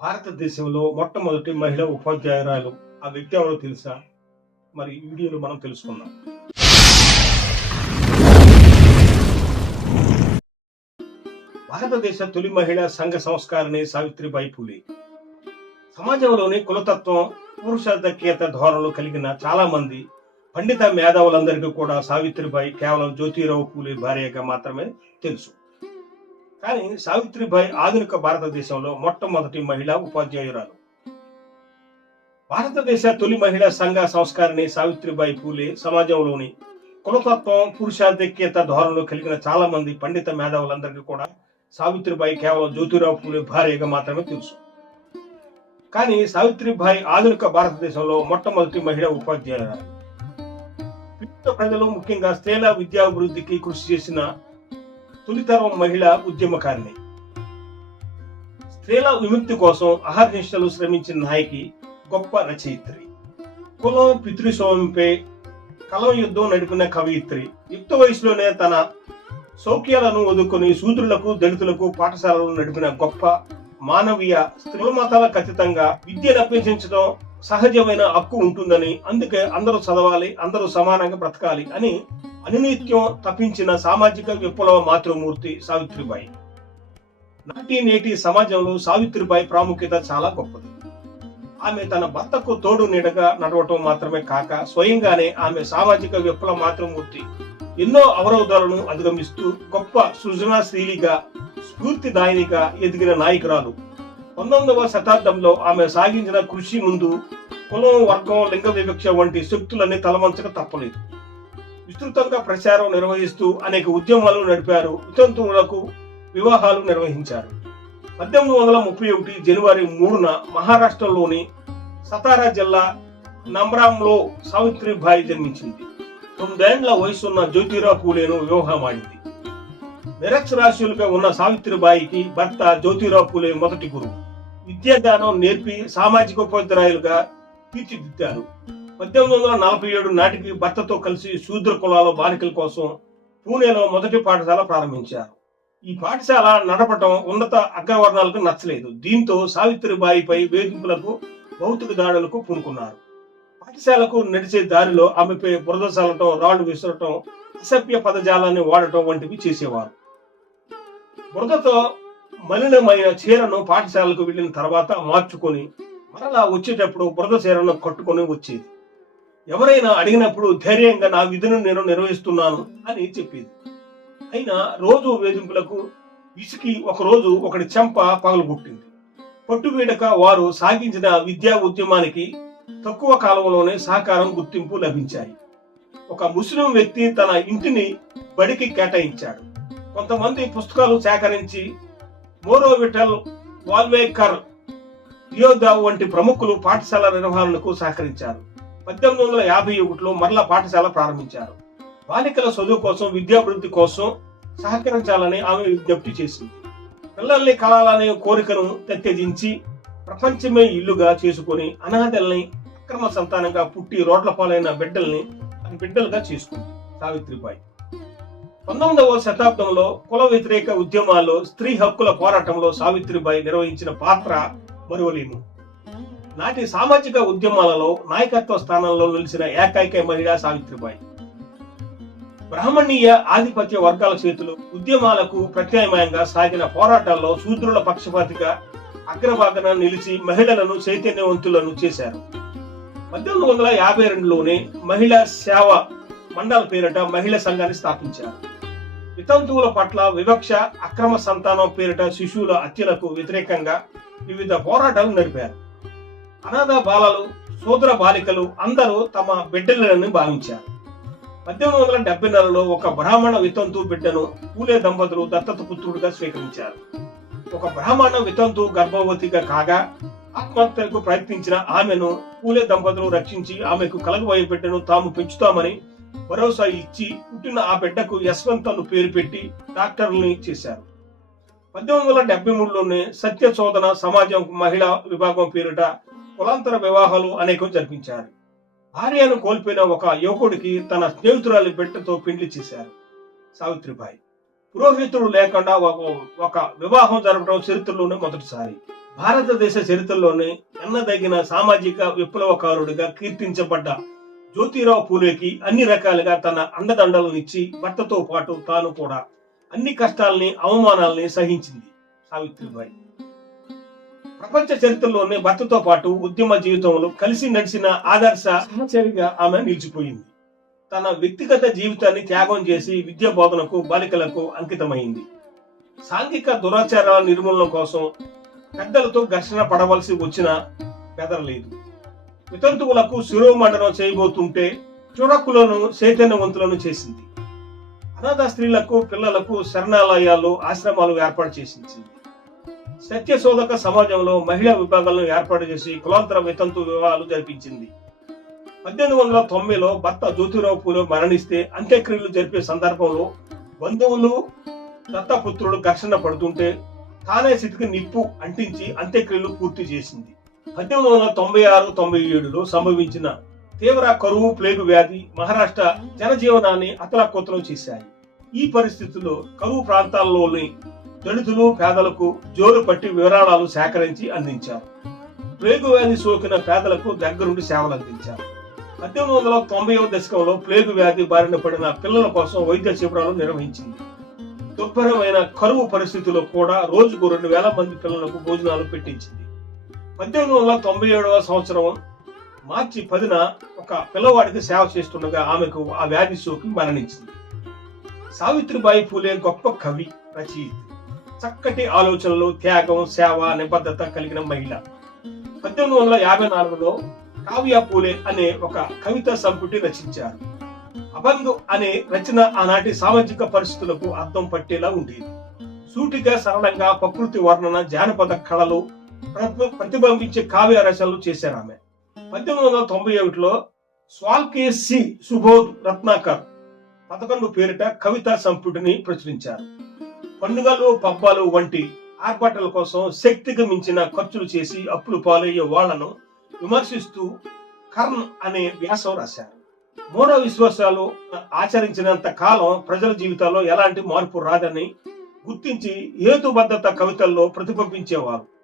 భారతదేశంలో మొట్టమొదటి మహిళ ఉపాధ్యాయురాలు ఆ వ్యక్తి ఎవరో తెలుసా? మరి ఈ వీడియోలో మనం తెలుసుకుందాం. భారతదేశ తొలి మహిళా సంఘ సంస్కారిణి సావిత్రిబాయి పూలే. సమాజంలోని కులతత్వం పురుషాధిక్యత ధోరణులు కలిగిన చాలా మంది పండిత మేధావులందరికీ కూడా సావిత్రిబాయి కేవలం జ్యోతిరావు పూలే భార్యగా మాత్రమే తెలుసు. కానీ సావిత్రిబాయి ఆధునిక భారతదేశంలో మొట్టమొదటి మహిళా ఉపాధ్యాయురాలు. భారతదేశ తొలి మహిళా సంఘ సంస్కారిణి సావిత్రిబాయి పూలే సమాజంలోని కులతత్వం పురుషాధిక్యత ధోరణిలో కలిగిన చాలా మంది పండిత మేధావులందరికీ కూడా సావిత్రిబాయి కేవలం జ్యోతిరావు పూలే భార్యగా మాత్రమే తెలుసు. కానీ సావిత్రిబాయి ఆధునిక భారతదేశంలో మొట్టమొదటి మహిళా ఉపాధ్యాయురాలు. ప్రజలు ముఖ్యంగా స్త్రీల విద్యాభివృద్ధికి కృషి చేసిన తొలితరం మహిళా ఉద్యమకారిణి. స్త్రీల విముక్తి కోసం అహర్నిష్టలు శ్రమించిన నాయకి గొప్ప రచయిత్రి. కులం పితృస్వామిపై కలం యుద్ధం నడిపిన కవయిత్రి. యుక్త వయసులోనే తన సౌఖ్యాలను వదుకొని శూద్రులకు దళితులకు పాఠశాలలు నడిపిన గొప్ప మానవీయ స్త్రీ మతాలకు అతీతంగా విద్యను అభ్యసించడం సహజమైన హక్కు ఉంటుందని అందుకే అందరూ చదవాలి అందరూ సమానంగా బ్రతకాలి అని అనునిత్యం తప్పించిన సామాజిక విప్లవ మాతృమూర్తి సావిత్రిబాయి. నాటి నేటి సమాజంలో సావిత్రిబాయి ప్రాముఖ్యత చాలా గొప్పది. ఆమె తన భర్తకు తోడు నీడగా నడవటం మాత్రమే కాక స్వయంగానే ఆమె సామాజిక విప్లవ మాతృమూర్తి ఎన్నో అవరోధాలను అధిగమిస్తూ గొప్ప సృజనాశీలిగా స్ఫూర్తిదాయినిగా ఎదిగిన నాయకురాలు. పంతొమ్మిదవ శతాబ్దంలో ఆమె సాగించిన కృషి ముందు కులం వర్గం లింగ వివక్ష వంటి శక్తులన్నీ తలవంచక తప్పలేదు. విస్తృతంగా ప్రచారం నిర్వహిస్తూ అనేక ఉద్యమాలు నడిపారు. వితంతువులకు వివాహాలు నిర్వహించారు. పద్దెనిమిది వందల ముప్పై ఒకటి జనవరి మూడున మహారాష్ట్రలోని సతారా జిల్లా నమ్రాంలో సావిత్రిబాయి జన్మించింది. తొమ్మిదేండ్ల వయసున్న జ్యోతిరావు పూలేను వివాహమాడింది. నిరక్షరాస్యులుగా ఉన్న సావిత్రిబాయికి భర్త జ్యోతిరావు పూలే మొదటి గురువు. విద్యాదానం నేర్పి సామాజిక ఉపాధ్యాయులుగా తీర్చిదిద్దారు. పద్దెనిమిది వందల నలభై ఏడు నాటికి భర్తతో కలిసి శూద్ర కులాల బాలికల కోసం పూణేలో మొదటి పాఠశాల ప్రారంభించారు. ఈ పాఠశాల నడపటం ఉన్నత అగ్రవర్ణాలకు నచ్చలేదు. దీంతో సావిత్రిబాయిపై వేధింపులకు భౌతిక దాడులకు పూనుకున్నారు. పాఠశాలకు నడిచే దారిలో ఆమెపై బురద చల్లటం రాళ్ళు విసరటం అసభ్య పదజాలాన్ని వాడటం వంటివి చేసేవారు. బురదతో మలినమైన చీరను పాఠశాలకు వెళ్ళిన తర్వాత మార్చుకొని మరలా వచ్చేటప్పుడు బురద చీరను కట్టుకొని వచ్చేది. ఎవరైనా అడిగినప్పుడు ధైర్యంగా నా విధులను నేను నిర్వహిస్తున్నాను అని చెప్పేది. అయినా రోజు వేధింపులకు విసికి ఒక రోజు ఒకటి చెంప పగలగొట్టింది. పట్టుబీడక వారు సాగించిన విద్యా ఉద్యమానికి తక్కువ కాలంలోనే సహకారం గుర్తింపు లభించాయి. ఒక ముస్లిం వ్యక్తి తన ఇంటిని బడికి కేటాయించాడు. కొంతమంది పుస్తకాలు సేకరించి మోరోవిటల్ వాల్వేకర్ లియోదావ్ వంటి ప్రముఖులు పాఠశాల నిర్వహణకు సహకరించారు. పద్దెనిమిది వందల యాభై ఒకటిలో మరల పాఠశాల ప్రారంభించారు. బాలికల చదువు కోసం విద్యాభివృద్ధి కోసం సహకరించాలని ఆమె విజ్ఞప్తి చేసింది. పిల్లల్ని కలాలనే కోరికను తెత్యజించి ప్రపంచమే ఇల్లుగా చేసుకొని అనాథల్ని అక్రమ సంతానంగా పుట్టి రోడ్ల పాలైన బిడ్డల్ని బిడ్డలుగా చేసుకుంది సావిత్రిబాయి. పంతొమ్మిదవ శతాబ్దంలో కుల వ్యతిరేక ఉద్యమాల్లో స్త్రీ హక్కుల పోరాటంలో సావిత్రిబాయి నిర్వహించిన పాత్ర మరువలేము. నాటి సామాజిక ఉద్యమాలలో నాయకత్వ స్థానంలో నిలిచిన ఏకైక మహిళ సావిత్రిబాయి. బ్రాహ్మణీయ ఆధిపత్య వర్గాల చేతులు ఉద్యమాలకు ప్రత్యామ్నాయంగా సాగిన పోరాటాల్లో శూద్రుల పక్షపాతిగా అగ్రభాగన నిలిచి మహిళలను చైతన్యవంతులను చేశారు. పద్దెనిమిది వందల యాభై రెండులోనే మహిళా సేవ మండల పేరిట మహిళా సంఘాన్ని స్థాపించారు. వితంతువుల పట్ల వివక్ష అక్రమ సంతానం పేరిట శిశువుల హత్యలకు వ్యతిరేకంగా వివిధ పోరాటాలు నడిపారు. అనాథ బాలలు సోదర బాలికలు అందరూ తమ బిడ్డలను భావించారు పద్దెనిమిది వందల డెబ్బై నెలలో ఒక బ్రాహ్మణ వితంతు బిడ్డను పూలే దంపతులు దత్తత పుత్రుడిగా స్వీకరించారు. ఒక బ్రాహ్మణ వితంతు గర్భవతిగా కాగా ఆత్మహత్యకు ప్రయత్నించిన ఆమెను పూలే దంపతులు రక్షించి ఆమెకు కలగబోయే బిడ్డను తాము పెంచుతామని భరోసా ఇచ్చి పుట్టిన ఆ బిడ్డకు యశ్వంత్ అను పేరు పెట్టి డాక్టర్ని చేశారు. పద్దెనిమిది వందల డెబ్బై మూడులోనే సత్య శోధన సమాజం మహిళా విభాగం పేరిట కులాంతర వివాహాలు అనేకం జరిపించారు. భార్యను కోల్పోయిన ఒక యువకుడికి తన స్నేహితురాలి బిడ్డతో పెళ్ళి చేశారు. సావిత్రిబాయి. పురోహితుడు లేకుండా ఒక ఒక వివాహం జరపడం చరిత్రలోనే మొదటిసారి. భారతదేశ చరిత్రలోనే ఎన్నదగిన సామాజిక విప్లవకారుడిగా కీర్తించబడ్డ జ్యోతిరావు పూలేకి అన్ని రకాలుగా తన అండదండలనిచ్చి భర్తతో పాటు తాను కూడా అన్ని కష్టాలని అవమానాలని సహించింది సావిత్రిబాయి. ప్రపంచ చరిత్రలోనే భర్తతో పాటు ఉద్యమ జీవితంలో కలిసి నడిచిన ఆదర్శ సహచరిగా ఆమె నిలిచిపోయింది. తన వ్యక్తిగత జీవితాన్ని త్యాగం చేసి విద్యా బోధనకు బాలికలకు అంకితమైంది. సాంఘిక దురాచారాల నిర్మూలన కోసం పెద్దలతో ఘర్షణ పడవలసి వచ్చిన బెదరలేదు. వితంతువులకు శిరోమండనం చేయబోతుంటే చురక్కులను చైతన్యవంతులను చేసింది. అనాథ స్త్రీలకు పిల్లలకు శరణాలయాలు ఆశ్రమాలు ఏర్పాటు చేసింది. సత్యశోధక సమాజంలో మహిళా విభాగాలను ఏర్పాటు చేసి కులాంతర వితంతు వివాహాలు జరిపించింది. పద్దెనిమిది వందల తొంభైలో భర్త జ్యోతిరావు పూలో మరణిస్తే అంత్యక్రియలు జరిపే సందర్భంలో బంధువులు దత్తపుత్రుడు ఘర్షణ పడుతుంటే తానే స్థితికి నిప్పు అంటించి అంత్యక్రియలు పూర్తి చేసింది. పద్దెనిమిది వందల తొంభై ఆరు తొంభై ఏడులో సంభవించిన తీవ్ర కరువు ప్లేగు వ్యాధి మహారాష్ట్ర జనజీవనాన్ని అతలాకుతలం చేశాయి. ఈ పరిస్థితుల్లో కరువు ప్రాంతాల్లోని దళితులు పేదలకు జోలు పట్టి వివరాలు సేకరించి అందించారు. ప్లేగు వ్యాధి సోకిన పేదలకు దగ్గరుండి సేవలు అందించారు. పద్దెనిమిది వందల తొంభైవ దశకంలో ప్లేగు వ్యాధి బారిన పడిన పిల్లల కోసం వైద్య శిబిరాలు నిర్వహించింది. దుర్భరమైన కరువు పరిస్థితుల్లో కూడా రోజుకు రెండు వేల మంది పిల్లలకు భోజనాలు పెట్టించింది. పద్దెనిమిది వందల తొంభై ఏడవ సంవత్సరం మార్చి పదిన ఒక పిల్లవాడికి సేవ చేస్తుండగా ఆమెకు ఆ వ్యాధి సోకి మరణించింది. సావిత్రిబాయి పూలే గొప్ప కవి రచయిత. చక్కటి ఆలోచనలు త్యాగం సేవ నిబద్ధత కలిగిన మహిళ. పద్దెనిమిది వందల యాభై నాలుగులో కావ్య పూలే అనే ఒక కవిత సంపుటి రచించారు. అబంధు అనే రచన ఆనాటి సామాజిక పరిస్థితులకు అర్థం పట్టేలా ఉండేది. సూటిగా సరళంగా ప్రకృతి వర్ణన జానపద కళలు ప్రతిబింబించే కావ్య రచనలు చేశారు ఆమె. పద్దెనిమిది వందల తొంభై ఒకటిలో స్వాల్కే సి సుబోధ్ రత్నాకర్ పదకొండు పేరిట కవితా సంపుటిని ప్రచురించారు. పండుగలు పబ్బాలు వంటి ఆర్భాటాల కోసం శక్తికి మించిన ఖర్చులు చేసి అప్పులు పాలయ్యే వాళ్ళను విమర్శిస్తూ కర్ణ్ అనే వ్యాసం రాశారు. మూఢ విశ్వాసాలు ఆచరించినంత కాలం ప్రజల జీవితాల్లో ఎలాంటి మార్పు రాదని గుర్తించి హేతుబద్ధత కవితల్లో ప్రతిబింబించేవారు.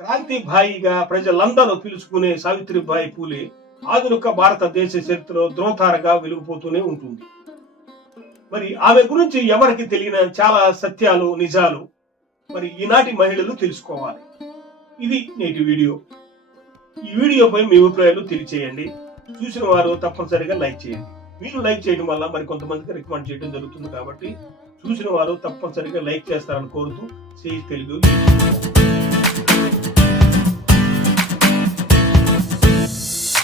క్రాంతిభాయిగా ప్రజలందరూ పిలుచుకునే సావిత్రిబాయి పూలే ఆధునిక భారతదేశ చరిత్రలో ద్రోతారగా వెలిగిపోతూనే ఉంటుంది. మరి ఆమె గురించి ఎవరికి తెలియని చాలా సత్యాలు నిజాలు మరి ఈనాటి మహిళలు తెలుసుకోవాలి. ఇది నేటి వీడియో. ఈ వీడియోపై మీ అభిప్రాయాలు తెలియచేయండి. చూసిన వారు తప్పనిసరిగా లైక్ చేయండి. మీరు లైక్ చేయడం వల్ల మరి కొంతమందికి రికమెండ్ చేయడం జరుగుతుంది కాబట్టి చూసిన వారు తప్పనిసరిగా లైక్ చేస్తారని కోరుతూ చేయి తెలుగు.